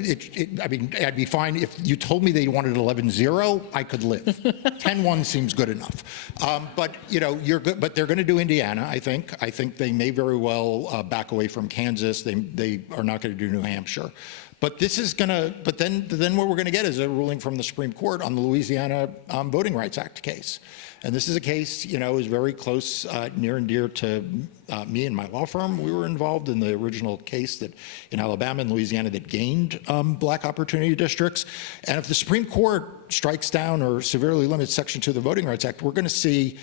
I mean, I'd be fine if you told me they wanted 11-0. I could live. 10-1 seems good enough. But you know, but they're going to do Indiana. I think they may very well back away from Kansas. They are not going to do New Hampshire. But this is going to, but then what we're going to get is a ruling from the Supreme Court on the Louisiana Voting Rights Act case. And this is a case, you know, is very close, near and dear to me and my law firm. We were involved in the original case that in Alabama and Louisiana that gained black opportunity districts. And if the Supreme Court strikes down or severely limits Section 2 of the Voting Rights Act, we're going to see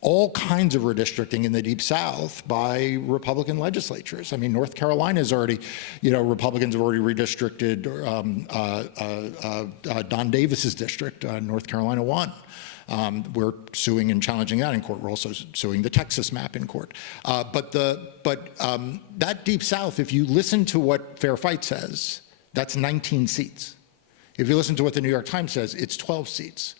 all kinds of redistricting in the Deep South by Republican legislatures. I mean, North Carolina's already, you know, Republicans have already redistricted Don Davis's district, North Carolina 1. We're suing and challenging that in court. We're also suing the Texas map in court. But that Deep South, if you listen to what Fair Fight says, that's 19 seats. If you listen to what the New York Times says, it's 12 seats.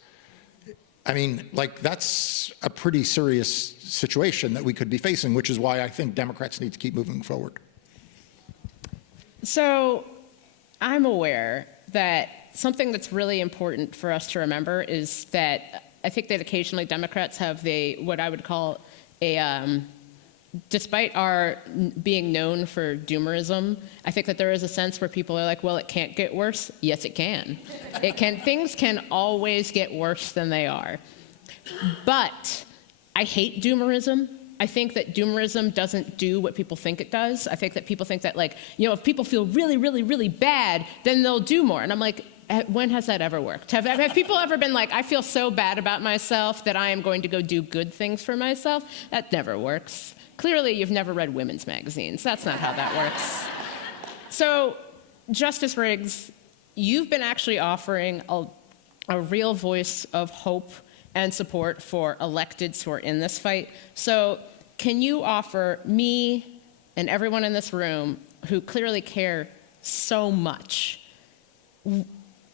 I mean, like, that's a pretty serious situation that we could be facing, which is why I think Democrats need to keep moving forward. So I'm aware that something that's really important for us to remember is that I think that occasionally Democrats have what I would call despite our being known for doomerism, I think that there is a sense where people are like, well, it can't get worse. Yes, it can. Things can always get worse than they are. But I hate doomerism. I think that doomerism doesn't do what people think it does. I think that people think that, like, you know, if people feel really, really, really bad, then they'll do more. And I'm like, when has that ever worked? Have people ever been like, I feel so bad about myself that I am going to go do good things for myself? That never works. Clearly, you've never read women's magazines. That's not how that works. So, Justice Riggs, you've been actually offering a real voice of hope and support for electeds who are in this fight. So can you offer me and everyone in this room who clearly care so much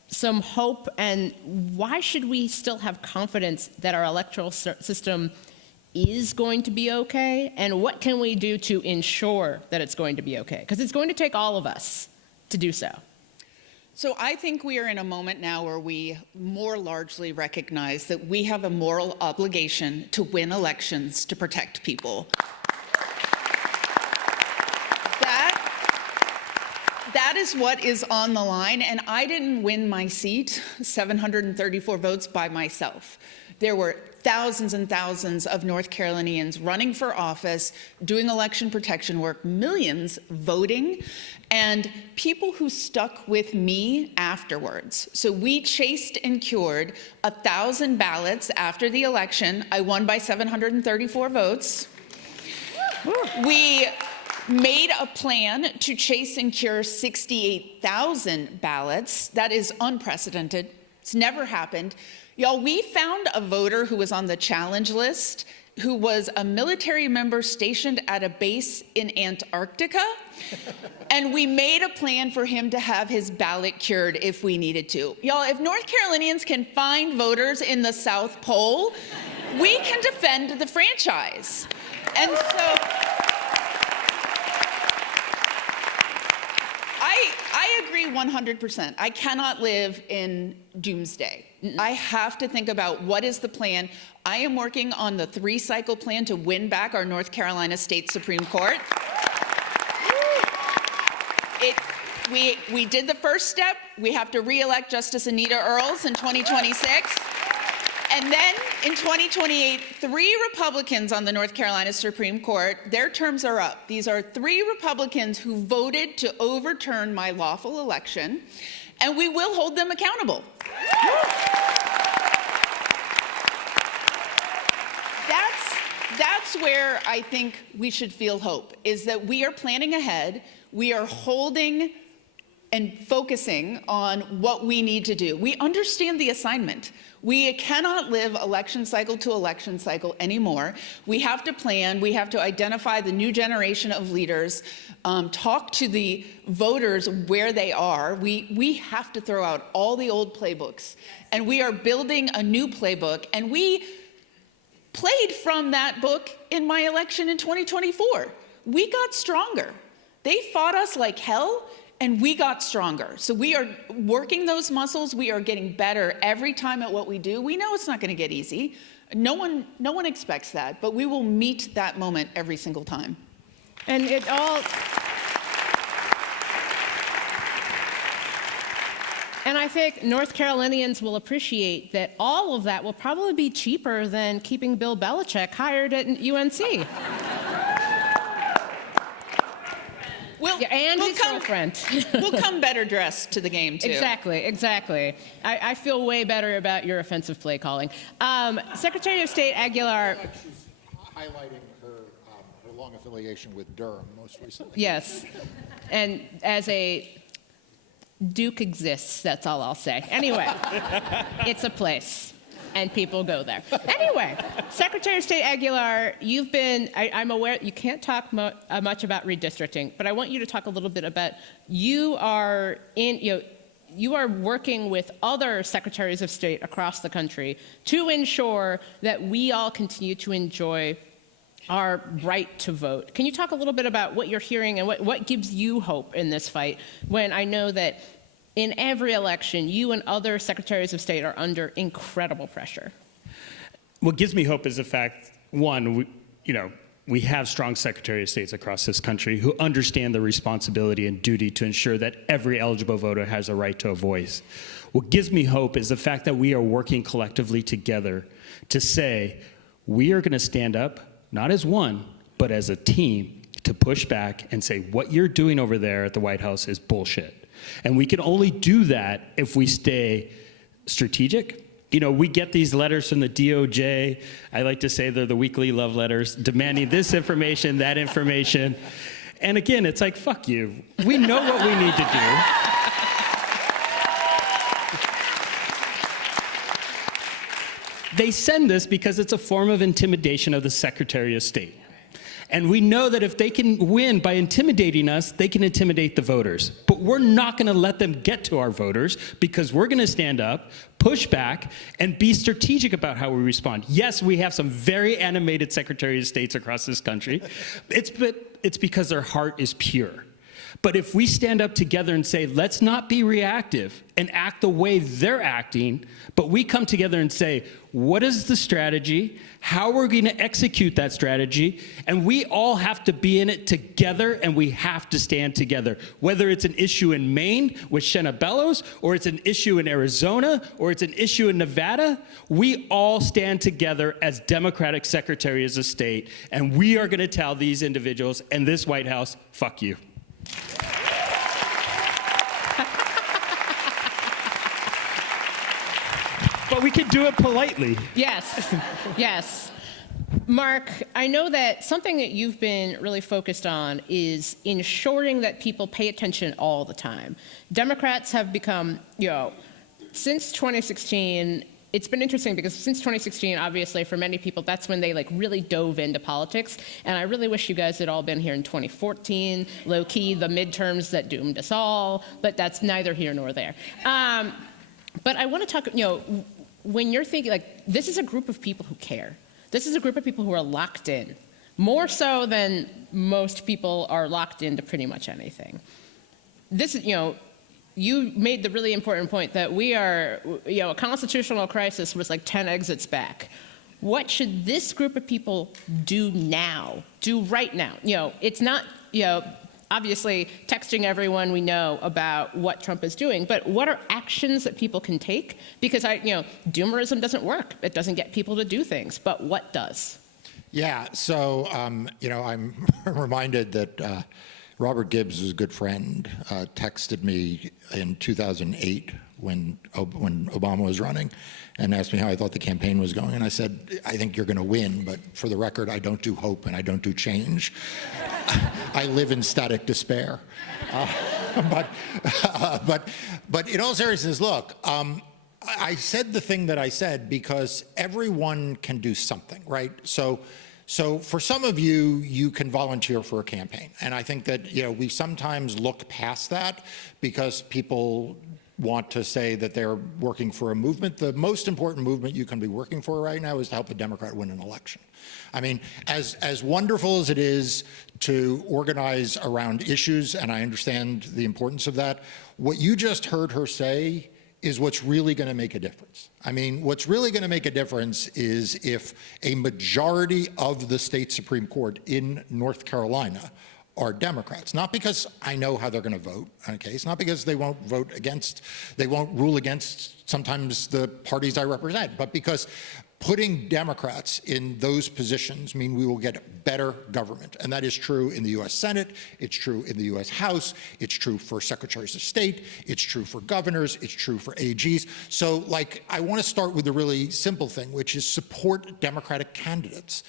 some hope, and why should we still have confidence that our electoral system is going to be okay, and what can we do to ensure that it's going to be okay? Because it's going to take all of us to do so. So I think we are in a moment now where we more largely recognize that we have a moral obligation to win elections to protect people. That is what is on the line, and I didn't win my seat, 734 votes, by myself. There were thousands and thousands of North Carolinians running for office, doing election protection work, millions voting, and people who stuck with me afterwards. So we chased and cured 1,000 ballots after the election. I won by 734 votes. We made a plan to chase and cure 68,000 ballots. That is unprecedented. It's never happened. Y'all, we found a voter who was on the challenge list, who was a military member stationed at a base in Antarctica, and we made a plan for him to have his ballot cured if we needed to. Y'all, if North Carolinians can find voters in the South Pole, we can defend the franchise. And so I agree 100%. I cannot live in doomsday. I have to think about what is the plan. I am working on the 3-cycle plan to win back our North Carolina State Supreme Court. We did the first step. We have to re-elect Justice Anita Earls in 2026. And then in 2028, 3 Republicans on the North Carolina Supreme Court, their terms are up. These are 3 Republicans who voted to overturn my lawful election, and we will hold them accountable. That's where I think we should feel hope, is that we are planning ahead. We are holding and focusing on what we need to do. We understand the assignment. We cannot live election cycle to election cycle anymore. We have to plan. We have to identify the new generation of leaders, talk to the voters where they are. We have to throw out all the old playbooks, and we are building a new playbook, and we played from that book in my election in 2024. We got stronger. They fought us like hell, and we got stronger. So we are working those muscles. We are getting better every time at what we do. We know it's not going to get easy. No one expects that, but we will meet that moment every single time. And it all... And I think North Carolinians will appreciate that all of that will probably be cheaper than keeping Bill Belichick hired at UNC. And his girlfriend. We'll come better dressed to the game, too. Exactly. I feel way better about your offensive play calling. Secretary of State Aguilar. She's highlighting her long affiliation with Durham most recently. Yes. And as a Duke exists, that's all I'll say. Anyway, it's a place, and people go there. Anyway, Secretary of State Aguilar, you've been, I'm aware, you can't talk much about redistricting, but I want you to talk a little bit about, you are working with other secretaries of state across the country to ensure that we all continue to enjoy our right to vote. Can you talk a little bit about what you're hearing and what gives you hope in this fight, when I know that in every election, you and other secretaries of state are under incredible pressure? What gives me hope is the fact, one, we have strong secretaries of states across this country who understand the responsibility and duty to ensure that every eligible voter has a right to a voice. What gives me hope is the fact that we are working collectively together to say we are going to stand up, not as one, but as a team, to push back and say what you're doing over there at the White House is bullshit. And we can only do that if we stay strategic. We get these letters from the DOJ. I like to say they're the weekly love letters, demanding this information, that information. And again, it's like, fuck you. We know what we need to do. They send this because it's a form of intimidation of the Secretary of State. And we know that if they can win by intimidating us, they can intimidate the voters. But we're not going to let them get to our voters because we're going to stand up, push back, and be strategic about how we respond. Yes, we have some very animated Secretaries of States across this country. It's because their heart is pure. But if we stand up together and say, let's not be reactive and act the way they're acting, but we come together and say, what is the strategy? How are we going to execute that strategy? And we all have to be in it together, and we have to stand together. Whether it's an issue in Maine with Shenna Bellows, or it's an issue in Arizona, or it's an issue in Nevada, we all stand together as Democratic Secretaries of State, and we are going to tell these individuals and this White House, fuck you. But we can do it politely. Yes, yes. Marc, I know that something that you've been really focused on is ensuring that people pay attention all the time. Democrats have become, since 2016, it's been interesting because since 2016, obviously, for many people, that's when they really dove into politics. And I really wish you guys had all been here in 2014, low-key, the midterms that doomed us all, but that's neither here nor there. But I want to talk, when you're thinking, this is a group of people who care. This is a group of people who are locked in, more so than most people are locked into pretty much anything. This is, you made the really important point that we are, a constitutional crisis was 10 exits back. What should this group of people do now, do right now? It's not, obviously texting everyone we know about what Trump is doing, but what are actions that people can take? Because doomerism doesn't work. It doesn't get people to do things, but what does? Yeah, so, I'm reminded that Robert Gibbs, who's a good friend, texted me in 2008 when Obama was running and asked me how I thought the campaign was going. And I said, I think you're going to win, but for the record, I don't do hope and I don't do change. I live in static despair. But in all seriousness, look, I said the thing that I said because everyone can do something, right? So for some of you, you can volunteer for a campaign. And I think that, we sometimes look past that because people want to say that they're working for a movement. The most important movement you can be working for right now is to help a Democrat win an election. I mean, as wonderful as it is to organize around issues, and I understand the importance of that, what you just heard her say is what's really going to make a difference. I mean, what's really going to make a difference is if a majority of the state Supreme Court in North Carolina are Democrats, not because I know how they're going to vote on a case, not because they won't rule against sometimes the parties I represent, but because putting Democrats in those positions mean we will get better government. And that is true in the US Senate, it's true in the US House, it's true for secretaries of state, it's true for governors, it's true for AGs. So I want to start with the really simple thing, which is support Democratic candidates.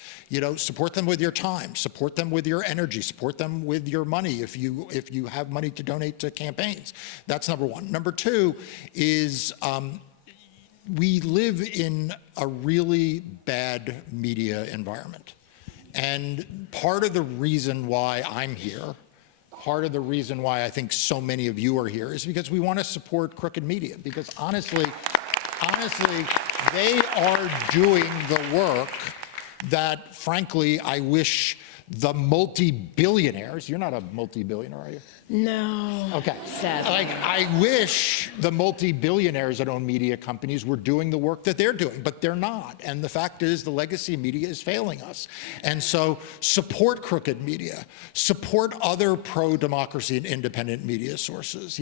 Support them with your time, support them with your energy, support them with your money if you have money to donate to campaigns. That's number one. Number two is, we live in a really bad media environment. And part of the reason why I'm here, part of the reason why I think so many of you are here is because we want to support crooked media. Because honestly, they are doing the work that, frankly, I wish the multi-billionaires, you're not a multi-billionaire, are you? No. Okay. Sadly. I wish the multi-billionaires that own media companies were doing the work that they're doing, but they're not. And the fact is the legacy media is failing us. And so support crooked media, support other pro-democracy and independent media sources,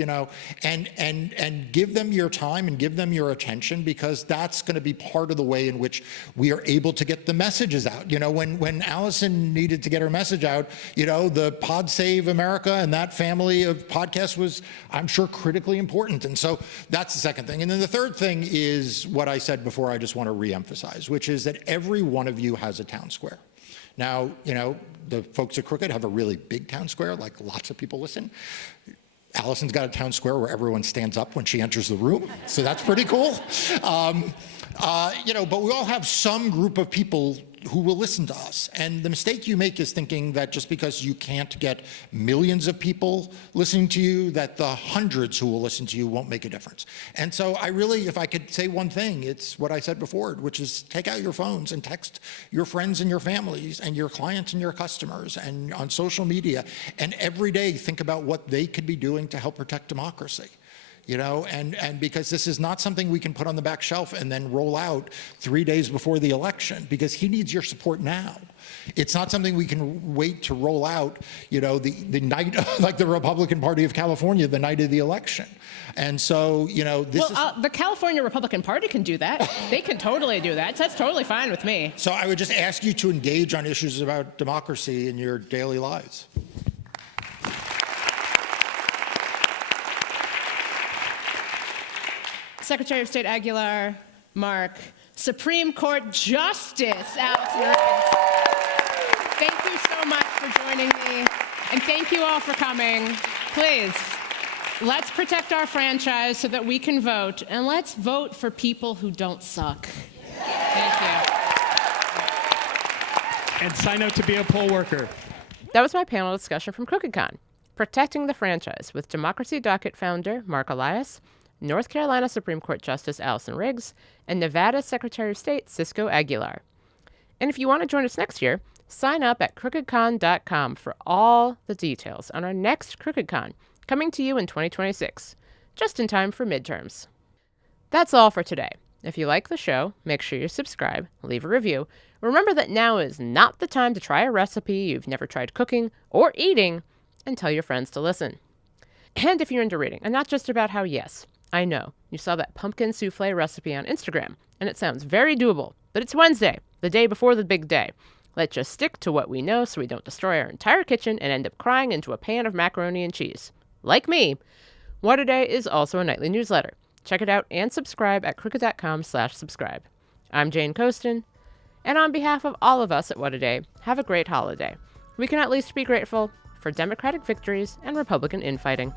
and give them your time and give them your attention, because that's going to be part of the way in which we are able to get the messages out. When Allison needed to get her message out, the Pod Save America and that family of podcasts was, I'm sure, critically important. And so that's the second thing. And then the third thing is what I said before, I just want to reemphasize, which is that every one of you has a town square. Now, the folks at Crooked have a really big town square, lots of people listen. Allison's got a town square where everyone stands up when she enters the room, so that's pretty cool. But we all have some group of people who will listen to us. And the mistake you make is thinking that just because you can't get millions of people listening to you, that the hundreds who will listen to you won't make a difference. And so I really, if I could say one thing, it's what I said before, which is take out your phones and text your friends and your families and your clients and your customers and on social media, and every day think about what they could be doing to help protect democracy. And because this is not something we can put on the back shelf and then roll out 3 days before the election, because he needs your support now. It's not something we can wait to roll out, the night, like the Republican Party of California, the night of the election. And so, the California Republican Party can do that. They can totally do that. That's totally fine with me. So I would just ask you to engage on issues about democracy in your daily lives. Secretary of State Aguilar, Marc, Supreme Court Justice Allison. Thank you so much for joining me, and thank you all for coming. Please, let's protect our franchise so that we can vote, and let's vote for people who don't suck. Thank you. And sign up to be a poll worker. That was my panel discussion from CrookedCon, Protecting the Franchise, with Democracy Docket founder Marc Elias, North Carolina Supreme Court Justice Allison Riggs, and Nevada Secretary of State Cisco Aguilar. And if you want to join us next year, sign up at crookedcon.com for all the details on our next CrookedCon, coming to you in 2026, just in time for midterms. That's all for today. If you like the show, make sure you subscribe, leave a review. Remember that now is not the time to try a recipe you've never tried cooking or eating, and tell your friends to listen. And if you're into reading, and not just about how, yes, I know, you saw that pumpkin souffle recipe on Instagram, and it sounds very doable, but it's Wednesday, the day before the big day. Let's just stick to what we know so we don't destroy our entire kitchen and end up crying into a pan of macaroni and cheese. Like me, What A Day is also a nightly newsletter. Check it out and subscribe at crooked.com/subscribe. I'm Jane Coaston, and on behalf of all of us at What A Day, have a great holiday. We can at least be grateful for Democratic victories and Republican infighting.